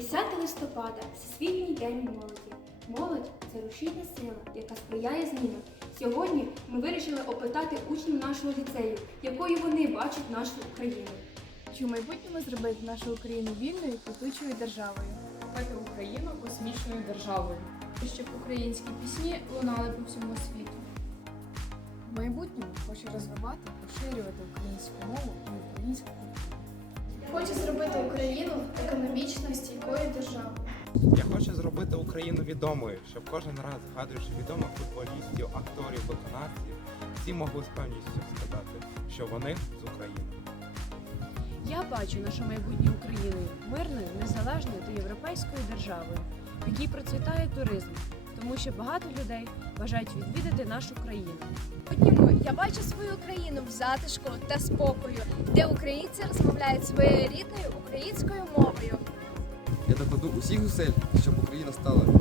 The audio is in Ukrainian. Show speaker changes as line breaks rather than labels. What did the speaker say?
10 листопада Всесвітній день молоді. Молодь це рушійна сила, яка сприяє змінам. Сьогодні ми вирішили опитати учнів нашого ліцею, якою вони бачать нашу Україну.
Чи в майбутньому зробити нашу Україну вільною і квітучою державою?
зробити Україну космічною державою.
щоб українські пісні лунали по всьому світу.
В майбутньому хочу розвивати, поширювати українську мову і українську культуру.
Хочу зробити Україну економічно стійкою.
Я хочу зробити Україну відомою, щоб кожен раз, згадуючи відомих футболістів, акторів, виконавців, всі могли з певністю сказати, що вони з України.
Я бачу нашу майбутню Україною мирною, незалежною та європейською державою, в якій процвітає туризм, тому що багато людей бажають відвідати нашу країну.
майбутньому я бачу свою країну в затишку та спокою, де українці розмовляють своєю рідною
докладу усіх зусиль, щоб Україна стала.